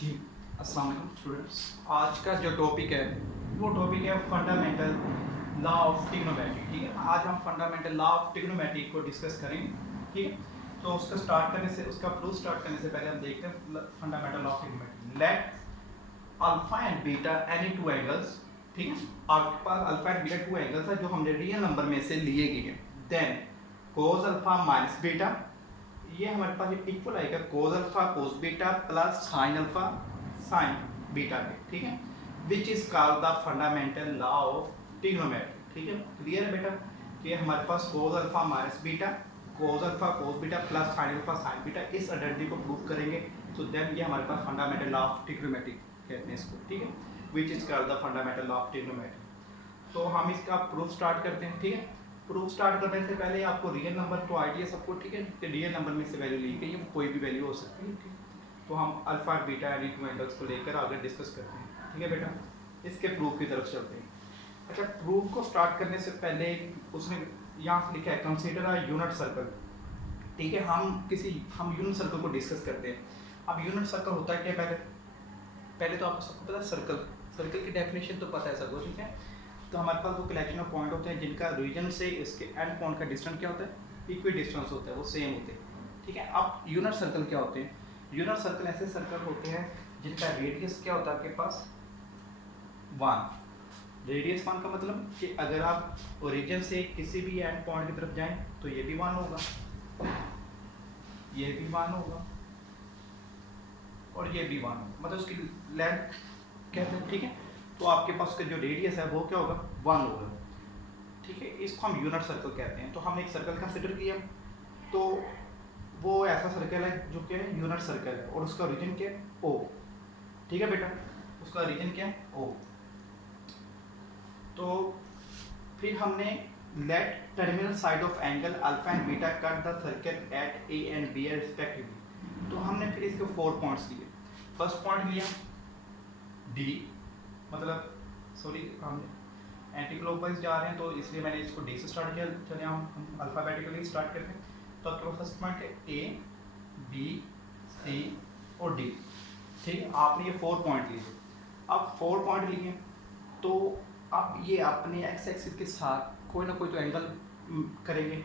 जी अस्सलाम वालेकुम स्टूडेंट्स। आज का जो टॉपिक है वो टॉपिक है फंडामेंटल लॉ ऑफ ट्रिग्नोमेट्री। ठीक है, आज हम फंडामेंटल लॉ ऑफ ट्रिग्नोमेट्री को डिस्कस करेंगे। ठीक है, तो उसका प्रूफ स्टार्ट करने से पहले हम देखते हैं fundamental law of trigonometry. Let alpha and beta any two angles. ठीक है, आपके पास alpha and beta two angles है जो हमने रियल नंबर में से लिए गए हैं। Then cos alpha minus beta, ये हमारे पास इक्वल आएगा cos alpha cos beta plus sine alpha sine beta के। ठीक है, which is called the fundamental law of trigonometry. ठीक है, क्लियर है बेटा कि हमारे पास cos alpha minus beta cos alpha cos beta plus sine alpha sine beta, इस आइडेंटिटी को प्रूव करेंगे तो देन ये हमारे पास फंडामेंटल लॉ ऑफ ट्रिग्नोमेट्री कहते हैं इसको। ठीक है, which is called the fundamental law of trigonometry. तो हम इसका प्रूफ स्टार्ट करते हैं। ठीक है, प्रूफ स्टार्ट करने से पहले आपको रियल नंबर तो आइडिया सबको, ठीक है, कि रियल नंबर में से वैल्यू ली गई है, कोई भी वैल्यू हो सकती है। ठीक, तो हम alpha beta any two angles को लेकर आगे डिस्कस करते हैं। ठीक है बेटा, इसके प्रूफ की तरफ चलते हैं। अच्छा, प्रूफ को स्टार्ट करने से पहले उसने यहाँ से लिखा है कंसीडर अ यूनिट सर्कल। ठीक है, हम यूनिट सर्कल को डिस्कस करते हैं। अब यूनिट सर्कल होता है क्या? पहले तो आपको सबको पता है सर्कल की डेफिनेशन तो पता है सबको। ठीक है, तो हमारे पास वो कलेक्शन ऑफ पॉइंट होते हैं जिनका रीजन से इसके एंड पॉइंट का डिस्टेंस क्या होता है? इक्वी डिस्टेंस होता है, वो सेम होते हैं। ठीक है, अब यूनिट सर्कल क्या होते हैं? यूनिट सर्कल ऐसे सर्कल होते हैं जिनका रेडियस क्या होता है आपके पास? 1। रेडियस 1 का मतलब कि अगर आप ओरिजिन से किसी भी एंड पॉइंट की तरफ जाएं तो ये भी 1 होगा, ये भी 1 होगा और ये भी 1 होगा, मतलब उसकी लेंथ कहते हैं। ठीक है, तो आपके पास का जो रेडियस है वो क्या होगा? 1 होगा। ठीक है, इसको हम यूनिट सर्कल कहते हैं। तो हमने एक सर्कल कंसिडर किया, तो वो ऐसा सर्कल है जो कि यूनिट सर्कल है और उसका रीजन क्या है? O। ठीक है बेटा, उसका रीजन क्या है? O। तो फिर हमने let terminal side of angle alpha and beta cut the circle at A and B respectively. तो हमने फिर इसके 4 पॉइंट्स लिए। फर्स्ट पॉइंट लिया D, मतलब सॉरी हम एंटी क्लॉकवाइज जा रहे हैं तो इसलिए मैंने इसको डी से स्टार्ट किया। चलिए हम अल्फ़ाबेटिकली स्टार्ट करते हैं। तो आपके पास फर्स्ट पॉइंट है ए बी सी और डी। ठीक है, आपने ये 4 पॉइंट लिए। अब 4 पॉइंट लिए तो आप ये अपने एक्स एक्सिस के साथ कोई ना कोई तो एंगल करेंगे।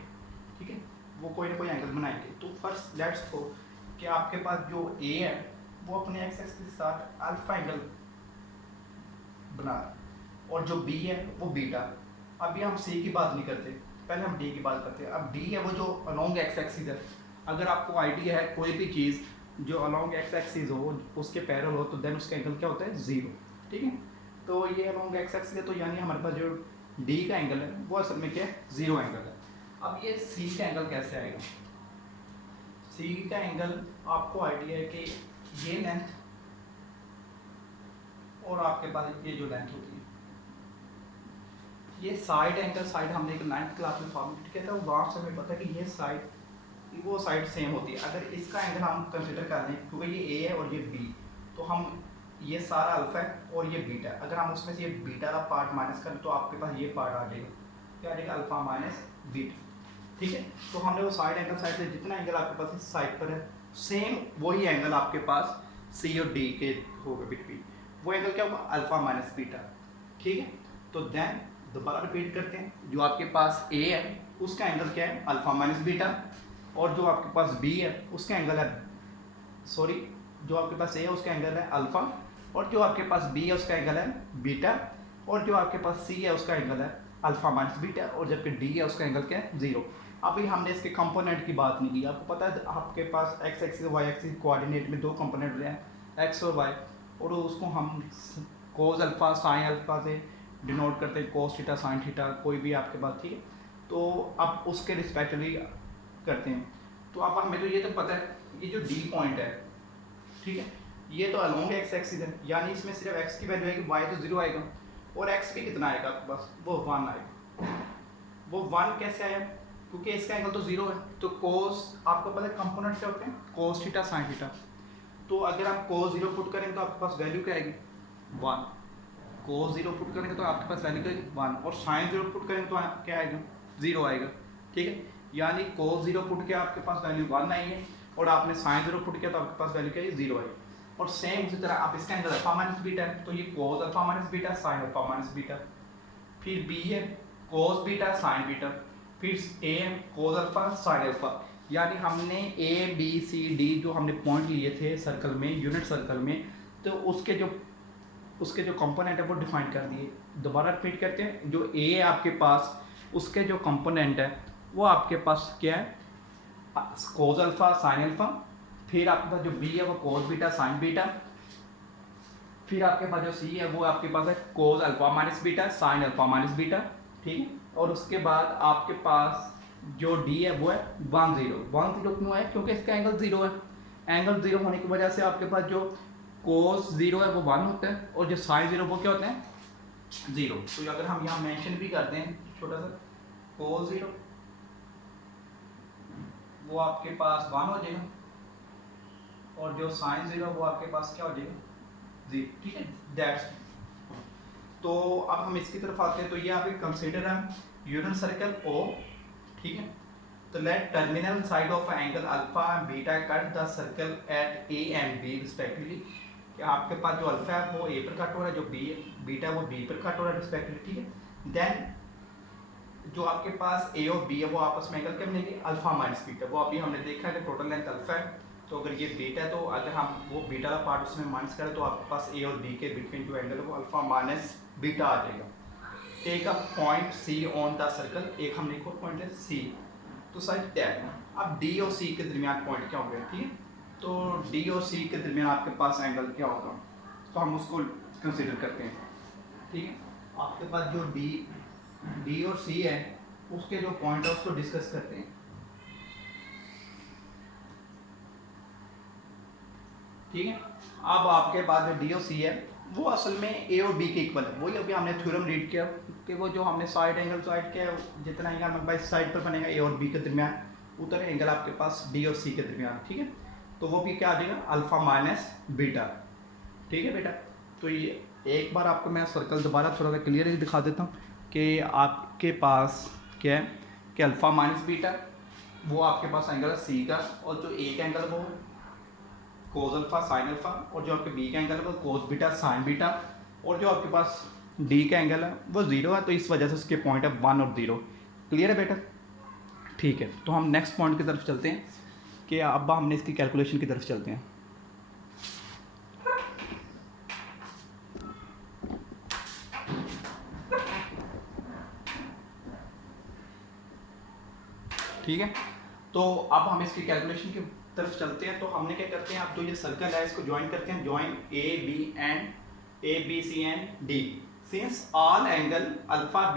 ठीक है, वो कोई ना कोई एंगल बनाएंगे। तो फर्स्ट लेट्स सो कि आपके पास जो ए है वो अपने एक्स एक्सिस के साथ अल्फा एंगल बना और जो बी है वो बीटा। अभी हम सी की बात नहीं करते, पहले हम डी की बात करते हैं। अब डी है वो जो अलोंग एक्स एक्सिस है। अगर आपको आइडिया है कोई भी चीज़ जो अलोंग एक्स एक्सिस हो उसके पैरेलल हो तो देन उसका एंगल क्या होता है? 0। ठीक है, तो ये अलोंग एक्स एक्सिस है तो यानी हमारे पास जो डी का एंगल है वो असल में क्या है? 0 एंगल है। अब ये सी का एंगल कैसे आएगा? सी का एंगल आपको आइडिया है कि ये लेंथ और आपके पास ये जो लेंथ होती है, ये साइड एंगल, साइड हमने एक 9th क्लास में फॉर्मूला किया था, वहाँ से हमें पता है कि ये साइड वो साइड सेम होती है। अगर इसका एंगल हम कंसिडर कर लें क्योंकि ये ए है और ये बी, तो हम ये सारा अल्फा है और ये बीटा है। अगर हम उसमें से ये बीटा का पार्ट माइनस करें तो आपके पास ये पार्ट आ जाएगा, क्या आ जाएगा? Alpha minus beta. ठीक है, तो हमने वो साइड एंगल साइड से जितना एंगल आपके पास इस साइड पर है सेम वही एंगल आपके पास सी और डी के होगा बिटवीन, वो एंगल क्या होगा? Alpha minus beta. ठीक है, तो देन दोबारा रिपीट करते हैं। जो आपके पास ए है उसका एंगल क्या है? अल्फा माइनस बीटा, और जो आपके पास बी है उसका एंगल है सॉरी जो आपके पास ए है उसका एंगल है अल्फा, और जो आपके पास बी है उसका एंगल है बीटा, और जो आपके पास सी है उसका एंगल है अल्फा माइनस बीटा, और जबकि डी है उसका एंगल क्या है? 0। अभी हमने इसके कंपोनेंट की बात नहीं की। आपको पता है आपके पास X axis Y axis coordinate में 2 कंपोनेंट होते हैं, एक्स और वाई, और उसको हम कोस अल्फा साइन अल्फा से डिनोट करते हैं, कोस थीटा साइन थीटा कोई भी आपके पास। ठीक है, तो आप उसके रिस्पेक्टिवली करते हैं। तो अब हमें तो ये तो पता है ये जो डी पॉइंट है, ठीक है, ये तो अलोंग एक्स एक्सिस है, यानी इसमें सिर्फ एक्स की वैल्यू आएगी, वाई तो 0 आएगा, और एक्स भी कितना आएगा आपके पास? वो 1 आएगा। वो 1 कैसे आया? क्योंकि इसका एंगल तो 0 है। तो कोस आपको पता है कंपोनेंट क्या होते हैं? Cos theta sine theta. तो अगर आप कोस 0 पुट करेंगे तो आपके पास वैल्यू क्या आएगी? 1। कोस 0 पुट करेंगे तो आपके पास वैल्यू क्या आएगी? 1, और साइन 0 पुट करेंगे तो क्या आएगा? 0 आएगा। ठीक है, यानी कोस 0 पुट के आपके पास वैल्यू 1 आई है, और आपने साइन 0 पुट किया तो आपके पास वैल्यू क्या है? 0 आई। और सेम उसी तरह आप इसका एंगल अल्फा माइनस बीटा है, तो ये cos alpha minus beta sine alpha minus beta. फिर बी है कोस बीटा साइन बीटा। फिर ए है कोस अल्फा साइन अल्फा। यानी हमने ए बी सी डी जो हमने पॉइंट लिए थे सर्कल में, यूनिट सर्कल में, तो उसके जो कंपोनेंट है वो डिफाइन कर दिए। दोबारा रिपीट करते हैं, जो ए है आपके पास, उसके जो कंपोनेंट है वो आपके पास क्या है, कोस अल्फा साइन अल्फा। फिर आपके पास जो बी है वो कोस बीटा साइन बीटा। फिर आपके पास जो सी है वो आपके पास है cos alpha minus beta sine alpha minus beta, ठीक है। और उसके बाद आपके पास जो डी है वो है 1 0 क्यों है, क्योंकि इसका एंगल 0 है। एंगल 0 होने की वजह से आपके पास जो कोस 0 है वो 1 होता है और जो साइन 0 वो क्या होता है 0। तो अगर हम यहाँ मेंशन भी करते हैं छोटा सा कोस 0, वो आपके पास 1 हो जाएगा, और जो साइन 0 वो आपके पास क्या हो जाएगा 0, ठीक है। दैट्स तो अब हम इसकी तरफ आते हैं। तो ये आप कंसीडर है यूनिट सर्कल ओ, ठीक है। तो let terminal side of angle alpha and beta cut the circle at A and B respectively. कि आपके पास जो अल्फा है वो ए पर कट हो रहा है, जो बीटा है वो बी पर कट हो रहा है रिस्पेक्टिवली, ठीक है। देन जो आपके पास ए और बी है वो आपस में एंगल क्या बनेंगे अल्फा माइनस बीटा। वो अभी हमने देखा है कि टोटल लेंथ अल्फा है, तो अगर ये बीटा है तो अगर हम वो बीटा का पार्ट उसमें माइनस करें तो आपके पास ए और बी के बिटवीन जो एंगल है वो अल्फा माइनस बीटा आ जाएगा। Take a point C on the circle, एक हमने एक और पॉइंट है सी, तो साइड टैग। अब डी और सी के दरमियान पॉइंट क्या हो गया, ठीक है। तो डी और सी के दरमियान आपके पास एंगल क्या होगा, तो हम उसको कंसिडर करते हैं, ठीक है। आपके पास जो डी और सी है उसके जो पॉइंट है उसको डिस्कस करते हैं, ठीक है। अब आपके पास जो डी और सी है वो असल में ए और बी के इक्वल है। वही अभी हमने थ्योरम रीड किया कि वो जो हमने साइड एंगल साइड के जितना एंगल हमारे पास साइड पर बनेगा ए और बी के दरमियान, उतना एंगल आपके पास डी और सी के दरमियान, ठीक है। तो वो भी क्या आ जाएगा अल्फा माइनस बीटा, ठीक है बेटा। तो ये एक बार आपको मैं सर्कल दोबारा थोड़ा सा क्लियरली दिखा देता हूँ कि आपके पास क्या है कि अल्फा माइनस बीटा वो आपके पास एंगल है सी का, और जो ए का एंगल है वो कोस अल्फा साइन अल्फा, और जो आपके बी का एंगल है वो कोस बीटा साइन बीटा, और जो आपके पास डी का एंगल है वो 0 है, तो इस वजह से उसके पॉइंट है 1 और 0। क्लियर है बेटा, ठीक है। तो हम नेक्स्ट पॉइंट की तरफ चलते हैं कि अब हमने इसकी कैलकुलेशन की तरफ चलते हैं। ठीक है, तो अब हम इसकी कैलकुलेशन की तरफ चलते हैं। तो हमने क्या करते हैं, अब जो ये सर्कल है इसको ज्वाइन करते हैं, join A B C and D since all angle alpha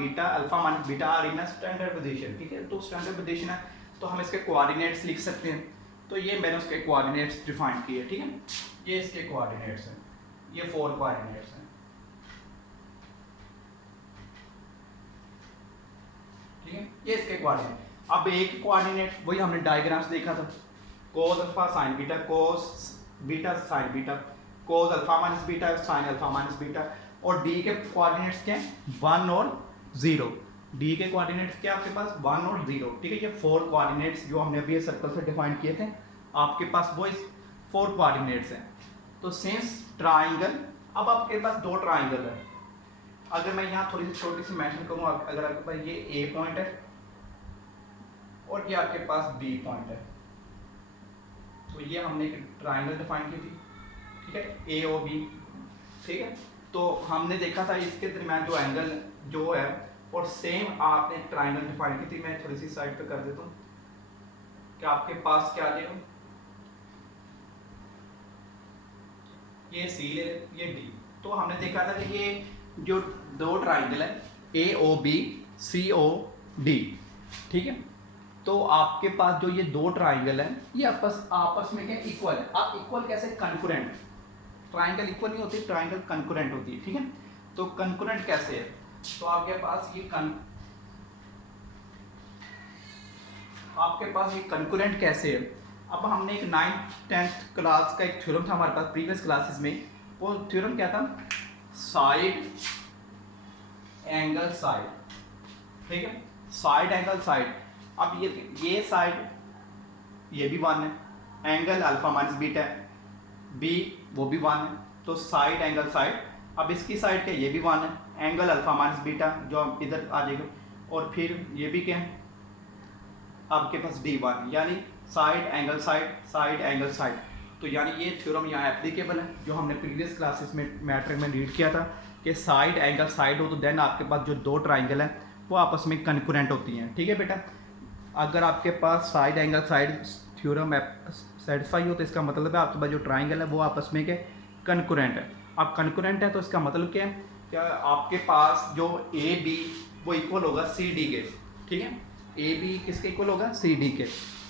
minus beta are in standard position, ठीक है। तो स्टैंडर्ड पोजीशन है तो हम इसके कोऑर्डिनेट्स लिख सकते हैं। तो ये मैंने उसके कोऑर्डिनेट्स डिफाइन किए, ठीक है। ये इसके कोऑर्डिनेट्स हैं, ये 4 कोऑर्डिनेट्स हैं, ठीक है। ये इसके कोऑर्डिनेट। अब एक कोऑर्डिनेट वही हमने डायग्राम्स देखा था, cos alpha sine beta, cos beta sine beta, cos alpha minus beta sine alpha minus beta. और डी के कोऑर्डिनेट्स क्या हैं 1 और 0। डी के कोऑर्डिनेट्स क्या आपके पास 1 और 0, ठीक है। ये 4 कोऑर्डिनेट्स जो हमने अभी सर्कल से डिफाइन किए थे आपके पास वो इस 4 कोऑर्डिनेट्स हैं। तो सिंस ट्राइंगल, अब आपके पास 2 ट्राइंगल है। अगर मैं यहाँ थोड़ी सी छोटी सी मेंशन करूँ, अगर आपके पास ये ए पॉइंट है और ये आपके पास बी पॉइंट है, तो ये हमने एक ट्राइंगल डिफाइन की थी, ठीक है, ए ओ बी, ठीक है। तो हमने देखा था इसके दरमियान जो एंगल जो है, और सेम आपने ट्राइंगल डिफाइन की थी। मैं थोड़ी सी साइड पे कर देता हूँ कि आपके पास क्या आ जाएगा, ये सी ले, ये डी। तो हमने देखा था कि ये जो 2 ट्राइंगल है ए O B C O D, ठीक है। तो आपके पास जो ये 2 ट्राइंगल है ये आपस में क्या इक्वल है। आप इक्वल कैसे, कंकरेंट। ट्राइंगल इक्वल नहीं होती, ट्राइंगल कंकरेंट होती है, ठीक है। तो कंकरेंट कैसे है, तो आपके पास ये कंकरेंट कैसे है। अब हमने एक 9th-10th क्लास का एक थ्योरम था हमारे पास प्रीवियस क्लासेस में। वो थ्योरम क्या था, साइड एंगल साइड, ठीक है, साइड एंगल साइड। अब ये साइड ये भी 1 है, एंगल अल्फा माइनस बीटा है, बी वो भी 1 है, तो साइड एंगल साइड, अब इसकी साइड क्या ये भी 1 है, एंगल अल्फा माइनस बीटा जो इधर आ जाएगा, और फिर ये भी क्या है आपके पास D1, यानी side angle side, side angle side. तो यानी ये थ्योरम यहाँ एप्लीकेबल है जो हमने प्रीवियस क्लासेस में मैट्रिक में रीड किया था कि साइड एंगल साइड हो तो देन आपके पास जो दो ट्राइंगल हैं वो आपस में कन्कुरेंट होती हैं। ठीक है बेटा, अगर आपके पास side angle side theorem satisfy हो तो इसका मतलब है आपके पास जो ट्राइंगल है वो आपस में के कन्कुरेंट है। अब कन्कुरेंट है तो इसका मतलब क्या है, क्या आपके पास जो ए बी वो इक्वल होगा सी डी के। ठीक है, ए बी किसके इक्वल होगा, सी डी के,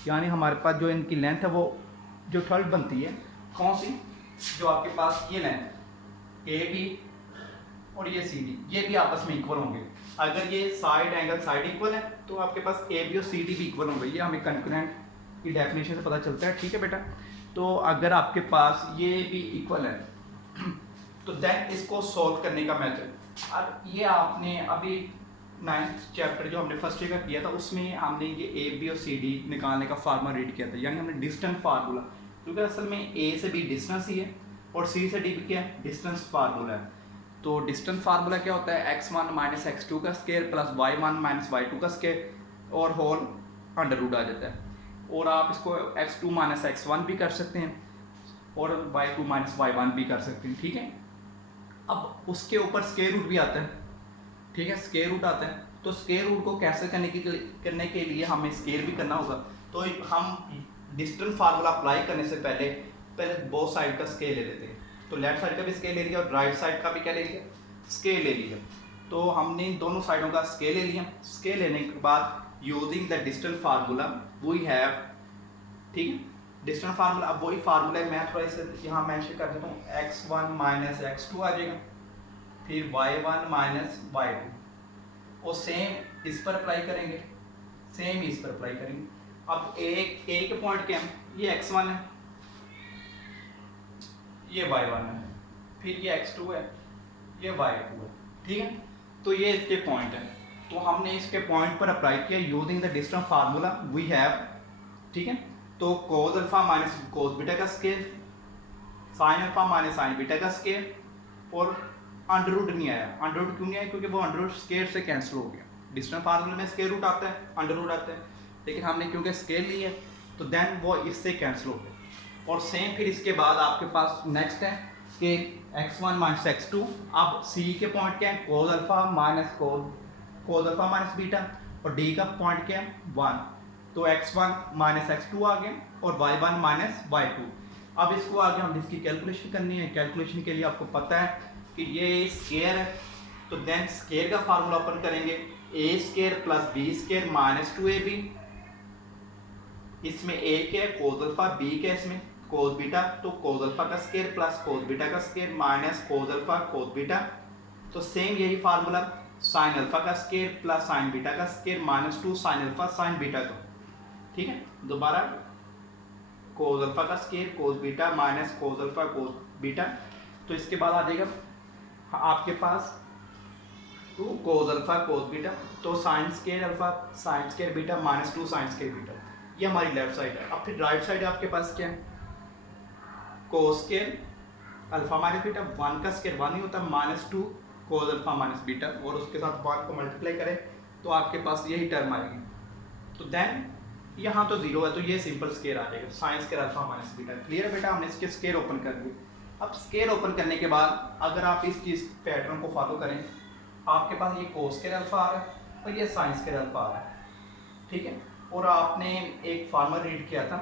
यानी हमारे पास जो इनकी लेंथ है वो जो थर्ड बनती है कौन सी, जो आपके पास ये लेंथ ए बी और ये सी डी, ये भी आपस में इक्वल होंगे। अगर ये साइड एंगल साइड इक्वल है तो आपके पास ए बी और सी डी भी इक्वल होंगे, ये हमें कन्कुरेंट की डेफिनेशन से पता चलता है। ठीक है बेटा, तो अगर आपके पास ये भी इक्वल है तो देन इसको सॉल्व करने का मेथड, अब ये आपने अभी 9th चैप्टर जो हमने फर्स्ट ईयर का किया था उसमें हमने ये ए बी और सी डी निकालने का फार्मूला रीड किया था, यानी हमने डिस्टेंस फार्मूला, क्योंकि असल में ए से बी डिस्टेंस ही है और सी से डी भी क्या है, डिस्टेंस फार्मूला है। तो डिस्टेंस फार्मूला क्या होता है, x1 माइनस x2 का square plus y1 minus y2 का स्केयर और होल अंडर रूट आ जाता है। और आप इसको x2 माइनस x1 भी कर सकते हैं और y2 माइनस y1 भी कर सकते हैं। ठीक है, अब उसके ऊपर स्केयर रूट भी आता है। ठीक है, स्केयर रूट आता है, तो स्केयर रूट को कैसे करने के लिए हमें स्केयर भी करना होगा। तो हम डिस्टेंस फार्मूला अप्लाई करने से पहले बोथ साइड का स्केयर ले लेते हैं। तो लेफ्ट साइड का भी स्केयर ले लिया और राइट साइड का भी क्या ले लिया, स्केयर ले लिया। तो हमने इन दोनों साइडों का स्केयर ले लिया। स्केयर लेने के बाद using the distance formula we have, ठीक है, डिस्टेंस फार्मूला, अब वही फार्मूला मैं थोड़ा इसे यहाँ मेंशन कर देता हूँ, x1 माइनस x2 आ जाएगा, फिर y1 माइनस y2, और सेम इस पर अप्लाई करेंगे, सेम इस पर अप्लाई करेंगे। अब ए के पॉइंट क्या है, ये x1 है, ये y1 है, फिर ये x2 है, ये y2 है। ठीक है, तो ये इसके पॉइंट है, तो हमने इसके पॉइंट पर अप्लाई किया using the distance formula we have. ठीक है, तो cos alpha minus cos beta का square, sine alpha minus sine beta का स्केयर, और अंडर रूट नहीं आया। अंडर रूट क्यों नहीं आया, क्योंकि वो अंडर रूट स्केयर से कैंसिल हो गया। डिस्टेंस फार्मूला में स्केयर रूट आता है, अंडर रूट आता है, लेकिन हमने क्योंकि स्केयर ली है तो देन वो इससे कैंसिल हो गया। और सेम फिर इसके बाद आपके पास नेक्स्ट है कि x1 माइनस x2, अब c के पॉइंट क्या है, कोस अल्फा माइनस कोस अल्फा माइनस बीटा, और d का पॉइंट क्या है 1, तो x1 माइनस x2 आ गया और y1 माइनस y2। अब इसको आगे हम इसकी कैलकुलेशन करनी है। कैलकुलेशन के लिए आपको पता है कि ये स्केयर है, तो देन स्केयर का फार्मूला ओपन करेंगे, A square plus B square minus 2ab, इसमें a क्या है कोस अल्फा, b क्या है इसमें कोस बीटा, तो कोस अल्फा का स्केयर प्लस कोस बीटा का square minus cos alpha cos beta. तो सेम यही फार्मूला साइन अल्फा का स्केयर प्लस साइन बीटा का square minus 2 sign alpha sine beta का। ठीक है, दोबारा कोस अल्फा का स्केयर कोस beta minus cos alpha cos beta. तो इसके बाद आ जाएगा आपके पास कोस अल्फा कोस बीटा, तो sine square alpha sine square beta minus 2 sine square beta, ये हमारी लेफ्ट साइड है। अब फिर राइट साइड आपके पास क्या है, cos square alpha minus beta, 1 का स्केयर 1 ही होता है, माइनस 2 कोस अल्फा माइनस बीटा, और उसके साथ 1 को मल्टीप्लाई करें तो आपके पास यही टर्म आएगी। तो देन यहाँ तो 0 है, तो ये सिंपल स्केयर आ जाएगा, sine square alpha minus beta. Clear है बेटा, हमने इसके स्केयर ओपन कर दिए। अब स्केयर ओपन करने के बाद अगर आप इस चीज़ पैटर्न को फॉलो करें, आपके पास ये कोस स्केयर अल्फा आ रहा है और ये साइन स्केयर अल्फा आ रहा है। ठीक है, और आपने एक फार्मूला रीड किया था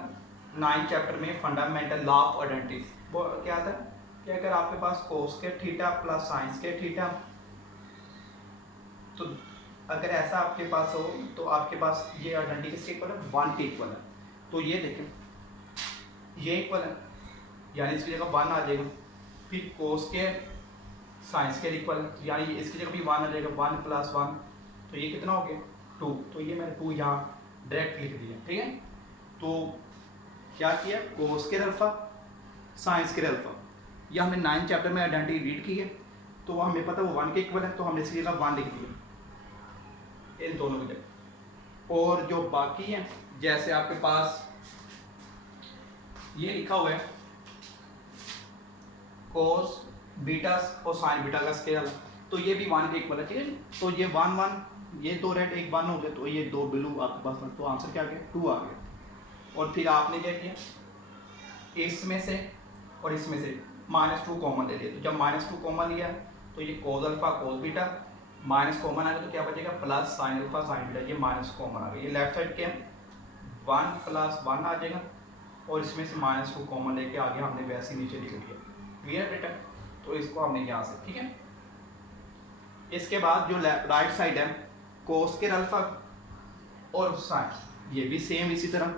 9th चैप्टर में, फंडामेंटल लॉ ऑफ आइडेंटिटीज, वो क्या था कि अगर आपके पास cos square theta plus sine square theta, तो अगर ऐसा आपके पास हो तो आपके पास ये आइडेंटिटी किसके इक्वल है, 1 के इक्वल है। तो ये देखें ये इक्वल है, यानी इसकी जगह 1 आ जाएगा। फिर cos square sine square equal है, यानी इसकी जगह भी 1 आ जाएगा, 1 प्लस 1, तो ये कितना हो गया 2, तो ये मैंने 2 यहाँ डायरेक्ट लिख दिया। ठीक है, तो क्या किया, cos square alpha sine square alpha, यह हमने 9th चैप्टर में आइडेंटिटी रीड की है, तो हमें पता है वो 1 के इक्वल है, तो हमने इसकी जगह 1 लिख दिया इन दोनों की जगह। और जो बाकी है, जैसे आपके पास ये लिखा हुआ है कोस बीटा और साइन बीटा का स्केयर, तो ये भी 1 के इक्वल है, ठीक है। तो ये 1 1, ये 2 रेड 1 1 हो गया, तो ये 2 ब्लू आपके पास, तो आंसर क्या आ गया 2 आ गया। और फिर आपने क्या किया, इसमें से और इसमें से -2 कॉमन ले लिया, तो जब -2 कॉमन लिया तो ये cos alpha cos beta minus common आ गया, तो क्या बचेगा plus sine alpha sine beta, ये माइनस कॉमन आ गया, ये लेफ्ट साइड क्या 1 + 1 आ जाएगा, और इसमें से -2 कॉमन लेके आगे हमने वैसे ही नीचे लिख दिया। क्लियर बेटा, तो इसको हमने यहाँ से, ठीक है। इसके बाद जो राइट साइड है कोस के अल्फा और साइन, ये भी सेम इसी तरह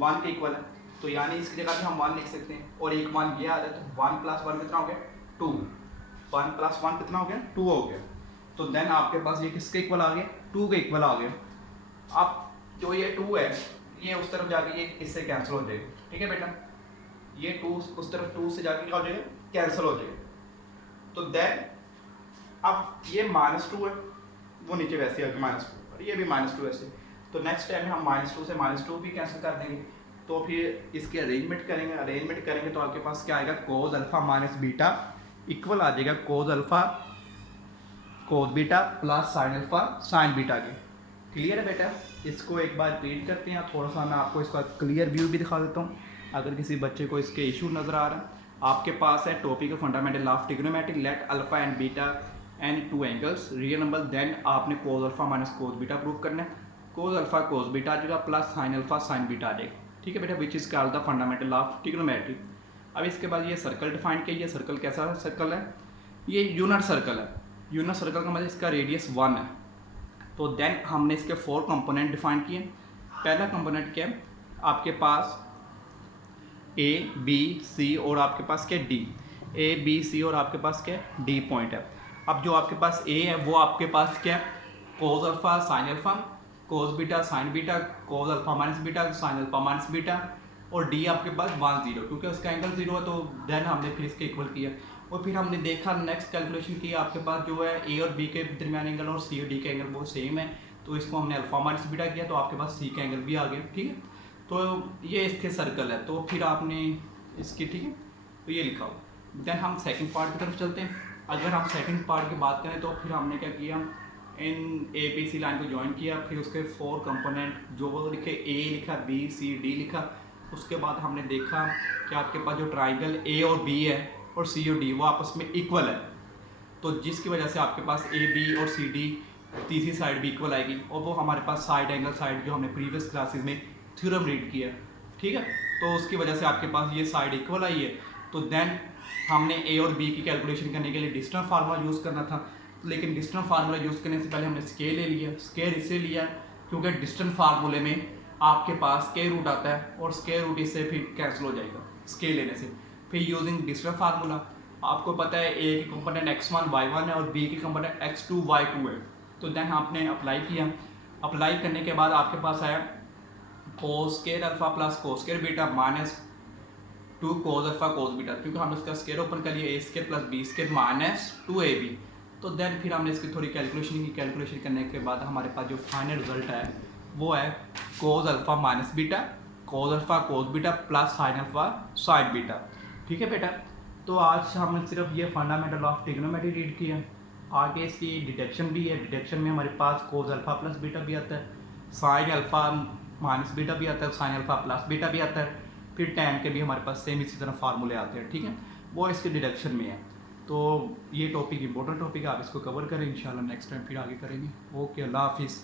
1 के इक्वल है, तो यानी इसकी जगह भी हम 1 लिख सकते हैं, और एक मान ये आ रहा है, तो 1 + 1 कितना हो गया 2, 1 + 1 कितना हो गया 2 हो गया। तो देन आपके पास ये किसके इक्वल आ गया 2 के इक्वल आ गया। अब जो ये 2 है ये उस तरफ जाके ये इससे कैंसिल हो जाएगा, ठीक है बेटा, ये 2 उस तरफ 2 से जाके क्या हो जाएगा कैंसिल हो जाएगा। तो देन अब ये -2 है, वो नीचे वैसे आ गया -2, और ये भी -2 वैसे, तो नेक्स्ट टाइम हम -2 से -2 भी कैंसिल कर देंगे, तो फिर इसके अरेंजमेंट करेंगे तो आपके पास क्या आएगा cos alpha minus beta equal आ जाएगा cos alpha cos beta plus sine alpha sine beta के। क्लियर है बेटा, इसको एक बार रीड करते हैं, थोड़ा सा मैं आपको इसका क्लियर व्यू भी दिखा देता हूँ, अगर किसी बच्चे को इसके इशू नज़र आ रहा है। आपके पास है topic fundamental of trigonometry, let alpha and beta and 2 angles real number, then आपने cos alpha minus cos beta prove करना है, कोस अल्फा कोस बीटा आ जाएगा plus sine alpha sine beta आ जाएगा, ठीक है बेटा, which is called the fundamental of trigonometry. अब इसके बाद ये सर्कल डिफाइन किया, ये सर्कल कैसा सर्कल है, ये यूनिट सर्कल है, यूनिट सर्कल का मतलब इसका रेडियस 1 है। तो देन हमने इसके 4 कंपोनेंट डिफाइन किए। पहला कंपोनेंट क्या है आपके पास A B C और आपके पास क्या D, A B C और आपके पास क्या D पॉइंट है। अब जो आपके पास A है वो आपके पास क्या cos alpha sine alpha cos beta sine beta cos alpha minus beta sine alpha minus beta, और D आपके पास 1 0, क्योंकि उसका एंगल 0 है, तो देन हमने फिर इसके इक्वल किया, और फिर हमने देखा नेक्स्ट कैलकुलेशन की आपके पास जो है A और B के दरमियान एंगल और C और D के एंगल वो सेम है, तो इसको हमने अल्फा माइनस बीटा किया, तो आपके पास C का एंगल भी आ गया, ठीक है। तो ये इसके सर्कल है, तो फिर आपने इसकी, ठीक है, तो ये लिखा हो। देन हम सेकंड पार्ट की तरफ चलते हैं। अगर हम सेकंड पार्ट की बात करें तो फिर हमने क्या किया, इन ABC लाइन को ज्वाइन किया, फिर उसके 4 कंपोनेंट जो वो लिखे A लिखा B C D लिखा, उसके बाद हमने देखा कि आपके पास जो ट्राइंगल A और B है और C और D वो आपस में इक्वल है, तो जिसकी वजह से आपके पास A B और C D तीसरी साइड भी इक्वल आएगी, और वो हमारे पास साइड एंगल साइड जो हमने प्रीवियस क्लासेस में थ्योरम रीड किया, ठीक है, तो उसकी वजह से आपके पास ये साइड इक्वल आई है। तो देन हमने A और B की कैलकुलेशन करने के लिए डिस्टेंस फार्मूला यूज़ करना था, लेकिन डिस्टेंस फार्मूला यूज़ करने से पहले हमने स्केल ले लिया। स्केल इसलिए लिया क्योंकि डिस्टेंस फार्मूले में आपके पास स्क्वायर रूट आता है, और स्क्वायर रूट इससे फिर कैंसिल हो जाएगा स्केल लेने से। फिर यूजिंग डिस्टेंस फार्मूला आपको पता है A की कंपोनेंट x1 y1 है और B की कंपोनेंट x2 y2 है, तो देन आपने अप्लाई किया। अप्लाई करने के बाद आपके पास आया cos square alpha plus cos square beta minus 2 कोस अल्फा कोस बीटा, क्योंकि हमने उसका स्क्वायर ओपन कर लिया, A square plus B square minus 2AB। तो देन फिर हमने इसकी थोड़ी कैलकुलेशन की, कैलकुलेशन करने के बाद हमारे पास जो फाइनल रिजल्ट है वो है cos alpha minus beta cos alpha cos beta plus sine alpha sine beta, ठीक है बेटा। तो आज हमने सिर्फ ये फंडामेंटल ऑफ ट्रिग्नोमेट्री रीड किया, आगे इसकी डिडक्शन भी है। डिडक्शन में हमारे पास कोस अल्फा प्लस बीटा भी आता है, साइन अल्फा माइनस बीटा भी आता है, साइन अल्फा प्लस बीटा भी आता है, फिर टैन के भी हमारे पास सेम इसी तरह फार्मूले आते हैं, ठीक है, वो इसके डिडक्शन में है। तो ये टॉपिक इंपॉर्टेंट टॉपिक है, आप इसको कवर करें, इंशाल्लाह नेक्स्ट टाइम फिर आगे करेंगे। ओके, अल्लाह हाफिज़।